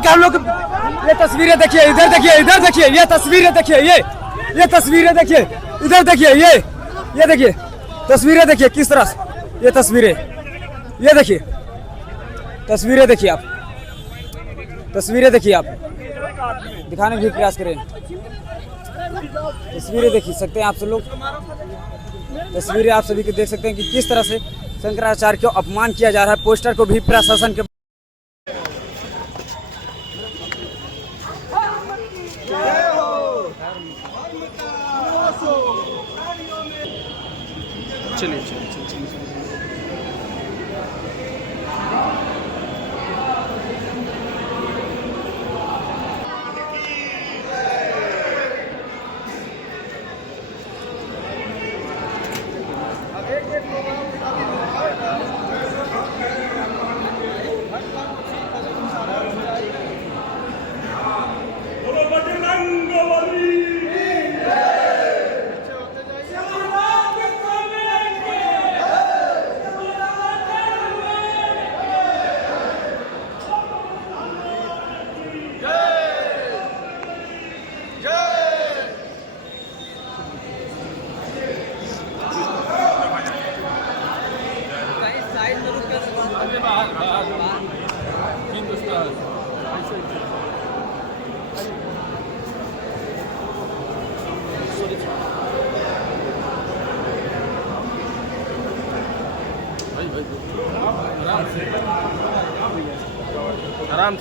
के हम लोग ये तस्वीरें देखिए, इधर देखिए, इधर देखिए, ये तस्वीरें देखिए, ये तस्वीरें देखिए, इधर देखिए, ये देखिए तस्वीरें देखिए किस तरह से, ये तस्वीरें, ये देखिए तस्वीरें देखिए आप, तस्वीरें देखिए आप, दिखाने की प्रयास करें, तस्वीरें देख सकते हैं आप सब लोग, तस्वीरें आप सभी को देख सकते हैं कि किस तरह से शंकराचार्य को अपमान किया जा रहा है। पोस्टर को भी प्रशासन के चलिए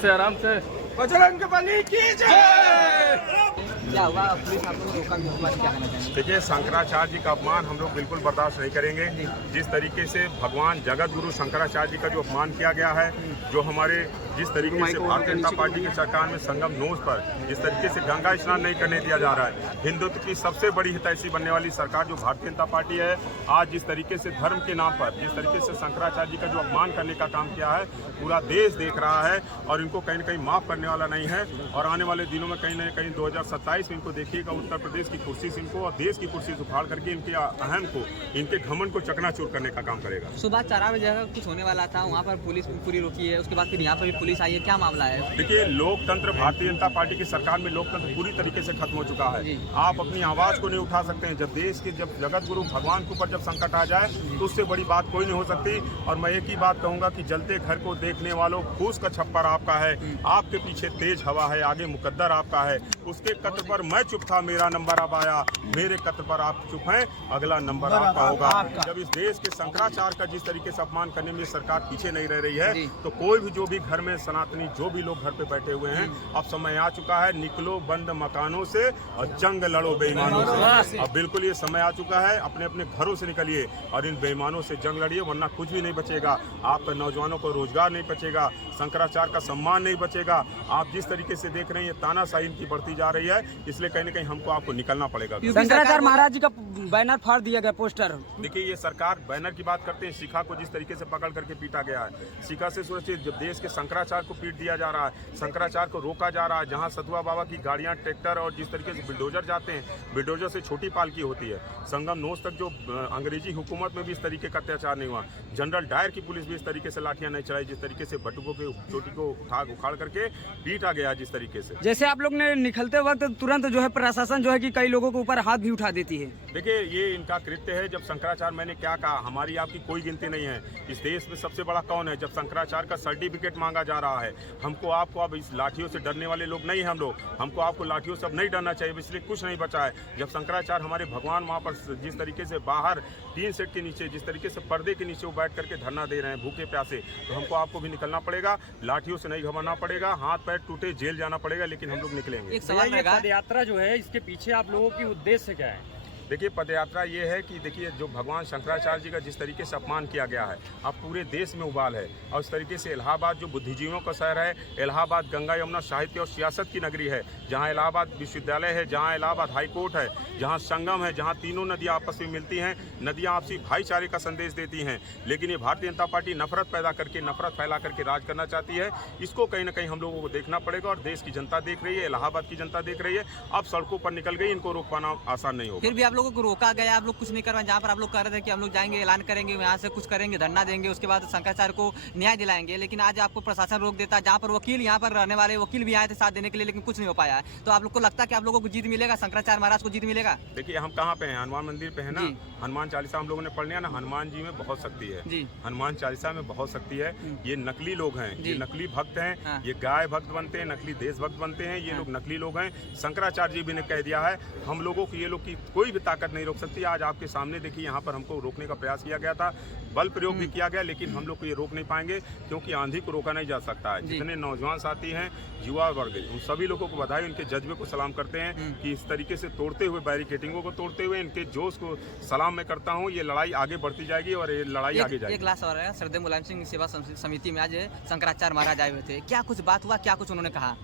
आराम से बजरंग बली की जय। क्या हुआ, पुलिस आप लोग रोका क्यों, क्या कहना चाहेंगे? देखिए, शंकराचार्य जी का अपमान हम लोग बिल्कुल बर्दाश्त नहीं करेंगे। जिस तरीके से भगवान जगत गुरु शंकराचार्य जी का जो अपमान किया गया है, जो हमारे जिस तरीके से भारतीय जनता पार्टी की सरकार में संगम नोज पर जिस तरीके से गंगा स्नान नहीं करने दिया जा रहा है, हिंदुत्व की सबसे बड़ी हितैषी बनने वाली सरकार जो भारतीय जनता पार्टी है, आज जिस तरीके से धर्म के नाम पर जिस तरीके से शंकराचार्य जी का जो अपमान करने का काम किया है, पूरा देश देख रहा है और इनको कहीं न कहीं माफ करने वाला नहीं है। और आने वाले दिनों में कहीं न कहीं 2027 में इनको देखिएगा, उत्तर प्रदेश की कुर्सी से इनको और देश की कुर्सी से उखाड़ करके इनके अहम को, इनके घमंड को चकनाचूर करने का काम करेगा। सुबह 4 बजे कुछ होने वाला था, वहाँ पर पुलिस पूरी रोकी है, उसके बाद फिर यहाँ पर भी पुलिस आई है, क्या मामला है? देखिए, लोकतंत्र भारतीय जनता पार्टी की सरकार में लोकतंत्र पूरी तरीके से खत्म हो चुका है। आप अपनी आवाज को नहीं उठा सकते हैं। जब देश के जब जगत गुरु भगवान के ऊपर जब संकट आ जाए तो उससे बड़ी बात कोई नहीं हो सकती। और मैं एक ही बात कहूंगा कि जलते घर को देखने वालों, फूस का छप्पर आपका है, आपके पीछे तेज हवा है, आगे मुकद्दर आपका है। उसके कत्र पर मैं चुप था, मेरा नंबर अब आया, मेरे कत्र पर आप चुप हैं, अगला नंबर आपका होगा। जब इस देश के शंकराचार्य का जिस तरीके से अपमान करने में सरकार पीछे नहीं रह रही है, तो कोई भी जो भी घर में सनातनी जो भी लोग घर पे बैठे हुए हैं, अब समय आ चुका है, निकलो बंद मकानों से और जंग लड़ो बेईमानों से। अब बिल्कुल ये समय आ चुका है, अपने अपने घरों से निकलिए और इन बेईमानों से जंग लड़िए, वरना कुछ भी नहीं बचेगा। आपका नौजवानों को रोजगार नहीं बचेगा, शंकराचार्य का सम्मान नहीं बचेगा। आप जिस तरीके से देख रहे हैं, ये तानाशाही इनकी बढ़ती जा रही है, इसलिए कहीं न कहीं हमको आपको निकलना पड़ेगा। शंकराचार्य महाराज जी का बैनर फाड़ दिया गया, पोस्टर। देखिए, ये सरकार बैनर की बात करते हैं, शिखा को जिस तरीके से पकड़ करके पीटा गया है, शिखा से सुरक्षित जब देश के शंकराचार्य को पीट दिया जा रहा है, शंकराचार्य को रोका जा रहा है। जहां सतुआ बाबा की गाड़ियां, ट्रैक्टर और जिस तरीके से बुलडोजर जाते हैं, बुलडोजर से छोटी पालकी होती है। संगम नोज तक जो अंग्रेजी हुकूमत में भी इस तरीके का अत्याचार नहीं हुआ। जनरल डायर की पुलिस भी इस तरीके से लाठियां नहीं चलाई, जिस तरीके से बटुकों के चोटी को उखाड़ करके पीटा गया जिस तरीके से। जैसे आप लोग ने निकलते वक्त तुरंत जो है प्रशासन जो है कि कई लोगों के ऊपर हाथ भी उठा देती है। देखिए, ये इनका कृत्य है। जब शंकराचार्य, मैंने क्या कहा, हमारी आपकी कोई गिनती नहीं है। इस देश में सबसे बड़ा कौन है? जब शंकराचार्य का सर्टिफिकेट मांगा जा रहा है, हमको आपको अब इस लाठियों से डरने वाले लोग नहीं हम लोग, हमको आपको लाठियों से अब नहीं डरना चाहिए, इसलिए कुछ नहीं बचा है। जब शंकराचार्य हमारे भगवान वहाँ पर जिस तरीके से बाहर टीन सेट के नीचे, जिस तरीके से पर्दे के नीचे वो बैठ करके धरना दे रहे हैं भूखे प्यासे, तो हमको आपको भी निकलना पड़ेगा। लाठियों से नहीं घबराना पड़ेगा, हाथ पैर टूटे जेल जाना पड़ेगा, लेकिन हम लोग निकलेंगे। एक सवाल रहेगा, यात्रा जो है इसके पीछे आप लोगों की उद्देश्य क्या है? देखिए, पदयात्रा ये है कि देखिए, जो भगवान शंकराचार्य जी का जिस तरीके से अपमान किया गया है, अब पूरे देश में उबाल है। और इस तरीके से इलाहाबाद जो बुद्धिजीवियों का शहर है, इलाहाबाद गंगा यमुना साहित्य और सियासत की नगरी है, जहाँ इलाहाबाद विश्वविद्यालय है, जहाँ इलाहाबाद हाईकोर्ट है, जहाँ संगम है, जहाँ तीनों नदियाँ आपस में मिलती हैं, नदियाँ आपसी भाईचारे का संदेश देती हैं। लेकिन ये भारतीय जनता पार्टी नफरत पैदा करके, नफरत फैला करके राज करना चाहती है। इसको कहीं ना कहीं हम लोगों को देखना पड़ेगा और देश की जनता देख रही है, इलाहाबाद की जनता देख रही है। अब सड़कों पर निकल गई, इनको रोक पाना आसान नहीं होगा। फिर भी आप लोगों को रोका गया, आप लोग कुछ नहीं करवाए, जहाँ पर आप लोग कह रहे थे कि हम लोग जाएंगे, ऐलान करेंगे, यहाँ से कुछ करेंगे, धरना देंगे, उसके बाद शंकराचार्य को न्याय दिलाएंगे, लेकिन आज आपको प्रशासन रोक देता है। जहाँ पर वकील, यहाँ पर रहने वाले वकील भी आए थे साथ देने के लिए, लेकिन कुछ नहीं हो पाया है। तो आप लोग को लगता है कि आप लोगों को जीत मिलेगा, शंकराचार्य महाराज को जीत मिलेगा? देखिए हम कहाँ पे हैं, हनुमान मंदिर पे है ना। हनुमान चालीसा हम लोगों ने पढ़ लिया ना, हनुमान जी में बहुत शक्ति है जी। हनुमान चालीसा में बहुत शक्ति है। ये नकली लोग हैं, ये नकली भक्त हैं, हाँ। ये गाय भक्त बनते हैं, नकली देशभक्त बनते हैं, ये लोग नकली लोग हैं। शंकराचार्य जी भी ने कह दिया है हम लोगों को, ये लोग की कोई भी ताकत नहीं रोक सकती। आज आपके सामने देखिए यहाँ पर हमको रोकने का प्रयास किया गया था, बल प्रयोग भी किया गया, लेकिन हम लोग को ये रोक नहीं पाएंगे क्योंकि आंधी को रोका नहीं जा सकता है। जितने नौजवान साथी हैं, युवा वर्ग, उन सभी लोगों को बधाई, उनके जज्बे को सलाम करते हैं कि इस तरीके से तोड़ते हुए, बैरिकेटिंगों को तोड़ते हुए इनके जोश को सलाम मैं करता हूँ। ये लड़ाई आगे बढ़ती जाएगी और ये लड़ाई आगे जाएगी। एक लास्ट और है, श्रद्धेय मुलायम सिंह सेवा समिति में आज शंकराचार्य महाराज आए हुए थे, क्या कुछ बात हुआ, क्या कुछ उन्होंने कहा?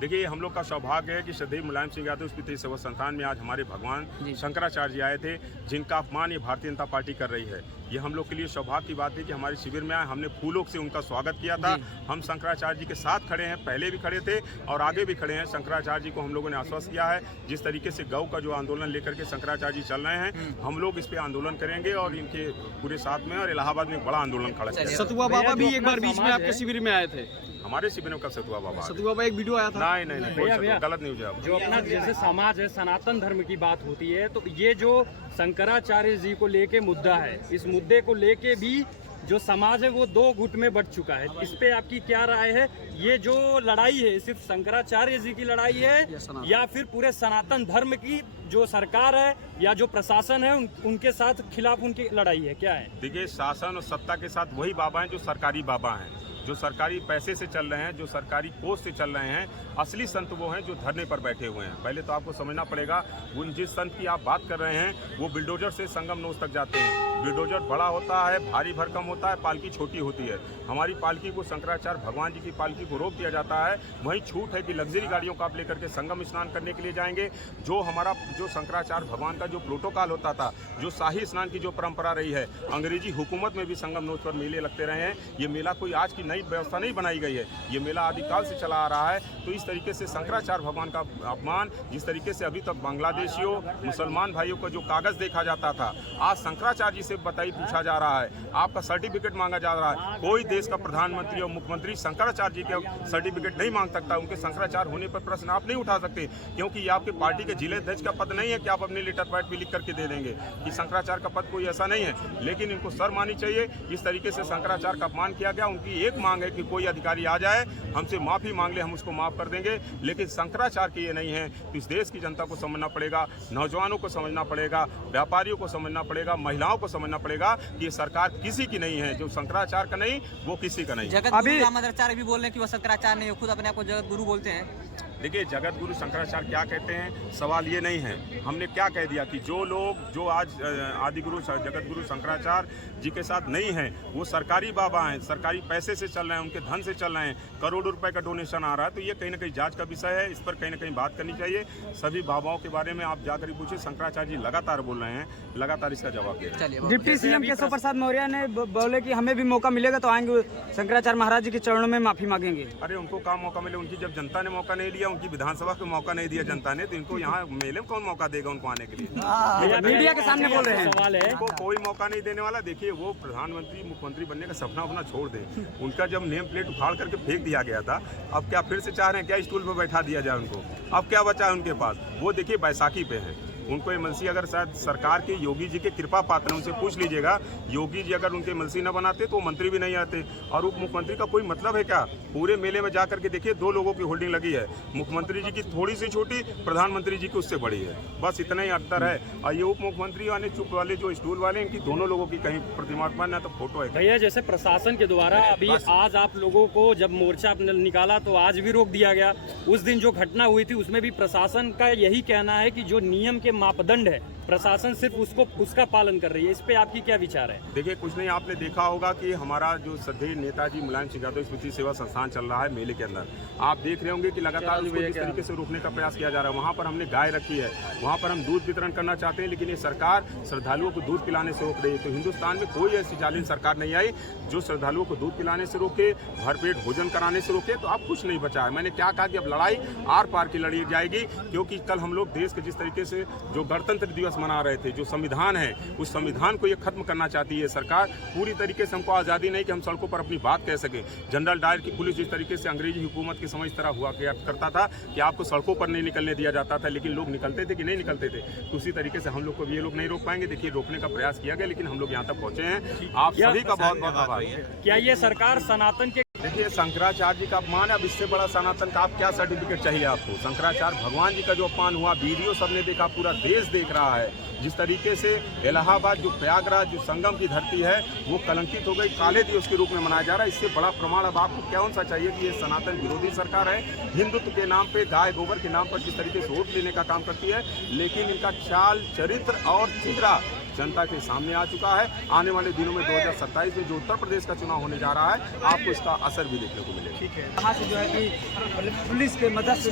देखिए हम लोग का सौभाग्य है कि श्रद्धेय मुलायम सिंह यादव स्मृति सेवा संस्थान में आज हमारे भगवान शंकराचार्य जी आए थे, जिनका अपमान ये भारतीय जनता पार्टी कर रही है। ये हम लोग के लिए सौभाग्य की बात है कि हमारे शिविर में आए, हमने फूलों से उनका स्वागत किया था। हम शंकराचार्य जी के साथ खड़े हैं, पहले भी खड़े थे और आगे भी खड़े हैं। शंकराचार्य जी को हम लोगों ने आश्वस्त किया है, जिस तरीके से गौ का जो आंदोलन लेकर के शंकराचार्य जी चल रहे हैं, हम लोग इस पे आंदोलन करेंगे और इनके पूरे साथ में, और इलाहाबाद में बड़ा आंदोलन खड़ा किया। सतुआ बाबा भी एक बार बीच में आपके शिविर में आए थे। हमारे शिविर में कब सतुआ बाबा? सतुआ बाबा एक वीडियो आया था। नहीं, गलत न्यूज है। जो अपना जैसे समाज है, सनातन धर्म की बात होती है, तो ये जो शंकराचार्य जी को लेके मुद्दा है, इस मुद्दे को लेके भी जो समाज है वो दो गुट में बट चुका है। इस पे आपकी क्या राय है? ये जो लड़ाई है सिर्फ शंकराचार्य जी की लड़ाई है या फिर पूरे सनातन धर्म की जो सरकार है या जो प्रशासन है उनके साथ खिलाफ उनकी लड़ाई है, क्या है? देखिए, शासन और सत्ता के साथ वही बाबा हैं जो सरकारी बाबा हैं, जो सरकारी पैसे से चल रहे हैं, जो सरकारी कोष से चल रहे हैं। असली संत वो हैं जो धरने पर बैठे हुए हैं। पहले तो आपको समझना पड़ेगा, उन जिस संत की आप बात कर रहे हैं वो बिल्डोजर से संगम नोज तक जाते हैं। बिल्डोजर बड़ा होता है, भारी भरकम होता है, पालकी छोटी होती है। हमारी पालकी को, शंकराचार्य भगवान जी की पालकी को रोक दिया जाता है। वहीं छूट है कि लग्जरी गाड़ियों का आप लेकर के संगम स्नान करने के लिए जाएंगे। जो शंकराचार्य भगवान का जो प्रोटोकॉल होता था, जो शाही स्नान की जो परंपरा रही है, अंग्रेजी हुकूमत में भी संगम नोज पर मेले लगते रहे हैं। ये मेला कोई आज की नई व्यवस्था नहीं बनाई गई है, ये मेला आदिकाल से चला आ रहा है। तो इस तरीके से शंकराचार्य भगवान का अपमान, जिस तरीके से अभी तक बांग्लादेशियों, मुसलमान भाइयों का जो कागज देखा जाता था, आज शंकराचार्य जी से बताइए पूछा जा रहा है, आपका सर्टिफिकेट मांगा जा रहा है। कोई देश का प्रधानमंत्री और मुख्यमंत्री शंकराचार्य जी के सर्टिफिकेट नहीं मांग सकता। उनके शंकराचार्य होने पर प्रश्न आप नहीं उठा सकते, क्योंकि ये आपके पार्टी के जिले अध्यक्ष का पद नहीं है कि आप अपने लेटर पैड पे लिख करके दे देंगे कि शंकराचार्य का पद कोई ऐसा नहीं है। लेकिन इनको शर्म आनी चाहिए, इस तरीके से शंकराचार्य का अपमान किया गया। उनकी एक मांग है कि कोई अधिकारी आ जाए, हमसे माफी मांग ले, हम उसको माफ कर देंगे। लेकिन शंकराचार्य की ये नहीं है। तो इस देश की जनता को समझना पड़ेगा, नौजवानों को समझना पड़ेगा, व्यापारियों को समझना पड़ेगा, महिलाओं को समझना पड़ेगा कि ये सरकार किसी की नहीं है। जो शंकराचार्य का नहीं, वो किसी का नहीं। जगत गुरु रामाचार्य भी बोल रहे हैं कि वो शंकराचार्य नहीं, खुद अपने आप को जगत गुरु बोलते हैं। देखिए, जगत गुरु शंकराचार्य क्या कहते हैं, सवाल ये नहीं है। हमने क्या कह दिया कि जो लोग, जो आज आदि गुरु जगत गुरु शंकराचार्य जी के साथ नहीं हैं, वो सरकारी बाबा हैं, सरकारी पैसे से चल रहे हैं, उनके धन से चल रहे हैं, करोड़ों रुपए का डोनेशन आ रहा है। तो ये कहीं ना कहीं जांच का विषय है, इस पर कहीं ना कहीं बात करनी चाहिए। सभी बाबाओं के बारे में आप जाकर पूछिए, शंकराचार्य जी लगातार बोल रहे हैं, लगातार इसका जवाब दे रहे हैं। डिप्टी सीएम केशव प्रसाद मौर्य ने बोले कि हमें भी मौका मिलेगा तो आएंगे, शंकराचार्य महाराज जी के चरणों में माफी मांगेंगे। अरे उनको कहाँ मौका मिले? उनकी जब जनता ने मौका नहीं लिया, उनकी विधानसभा को मौका नहीं दिया जनता ने, तो इनको यहाँ मेले में कौन मौका देगा उनको आने के लिए? मीडिया के सामने बोल रहे हैं, सवाल है, उनको कोई मौका नहीं देने वाला। देखिए, वो प्रधानमंत्री मुख्यमंत्री बनने का सपना अपना छोड़ दें। उनका जब नेम प्लेट उखाड़ करके फेंक दिया गया था, अब क्या फिर से चाह रहे हैं क्या स्टूल पर बैठा दिया जाए उनको? अब क्या बचा है उनके पास? वो देखिए बैसाखी पे है। उनको एमएलसी अगर शायद सरकार के योगी जी के कृपा पात्र हैं, उनसे पूछ लीजिएगा, योगी जी अगर उनके एमएलसी न बनाते तो मंत्री भी नहीं आते। और उप मुख्यमंत्री का कोई मतलब है क्या? पूरे मेले में जा करके देखिए, 2 लोगों की होल्डिंग लगी है, मुख्यमंत्री जी की थोड़ी सी छोटी, प्रधानमंत्री जी की उससे बड़ी है, बस इतना ही अंतर है। और ये उप मुख्यमंत्री वाले चुप वाले जो स्टूल वाले, इनकी दोनों लोगों की कहीं प्रतिमा न तो फोटो है। भैया, जैसे प्रशासन के द्वारा अभी आज आप लोगों को जब मोर्चा निकाला तो आज भी रोक दिया गया। उस दिन जो घटना हुई थी उसमें भी प्रशासन का यही कहना है कि जो नियम के मापदंड है, प्रशासन सिर्फ उसका पालन कर रही है। इस पे आपकी क्या विचार है? देखिए, कुछ नहीं, आपने देखा होगा कि हमारा जो श्रद्धेय नेताजी मुलायम सिंह यादव स्मृति सेवा संस्थान चल रहा है मेले के अंदर, आप देख रहे होंगे कि लगातार उसको इस तरीके से रोकने का प्रयास किया जा रहा है। वहाँ पर हमने गाय रखी है, वहाँ पर हम दूध वितरण करना चाहते हैं, लेकिन ये सरकार श्रद्धालुओं को दूध पिलाने से रोक रही है। तो हिंदुस्तान में कोई ऐसी जालिम सरकार नहीं आई जो श्रद्धालुओं को दूध पिलाने से रोके, भरपेट भोजन कराने से रोके। तो अब कुछ नहीं बचा है। मैंने क्या कहा कि अब लड़ाई आर पार की लड़ी जाएगी, क्योंकि कल हम लोग देश के जिस तरीके से जो गणतंत्र दिवस दिवस मना रहे थे। जो संविधान है उस संविधान को ये खत्म करना चाहती है सरकार। पूरी तरीके से हमको आज़ादी नहीं कि हम सड़कों पर अपनी बात कह सके। जनरल डायर की पुलिस जिस तरीके से अंग्रेजी हुकूमत के समय इस तरह हुआ करता था कि आपको सड़कों पर नहीं निकलने दिया जाता था, लेकिन लोग निकलते थे कि नहीं निकलते थे, तो उसी तरीके से हम लोग को भी ये लोग नहीं रोक पाएंगे। देखिए, रोकने का प्रयास किया गया, लेकिन हम लोग यहाँ तक पहुँचे हैं। आप सभी का बहुत बहुत आभार। क्या ये सरकार सनातन के देखिए, शंकराचार्य जी का अपमान है, अब इससे बड़ा सनातन का आप क्या सर्टिफिकेट चाहिए आपको। शंकराचार्य भगवान जी का जो अपमान हुआ, वीडियो सबने देखा, पूरा देश देख रहा है। जिस तरीके से इलाहाबाद जो प्रयागराज जो संगम की धरती है वो कलंकित हो गई, काले दिवस के रूप में मनाया जा रहा है। इससे बड़ा प्रमाण अब आपको क्या सा चाहिए कि ये सनातन विरोधी सरकार है। हिंदुत्व के नाम पे, गाय गोबर के नाम पर जिस तरीके से वोट लेने का काम करती है, लेकिन इनका चाल चरित्र और चेहरा जनता के सामने आ चुका है। आने वाले दिनों में 2027 में जो उत्तर प्रदेश का चुनाव होने जा रहा है, आपको इसका असर भी देखने को मिलेगा। ठीक है, यहाँ से जो है कि पुलिस के मदद से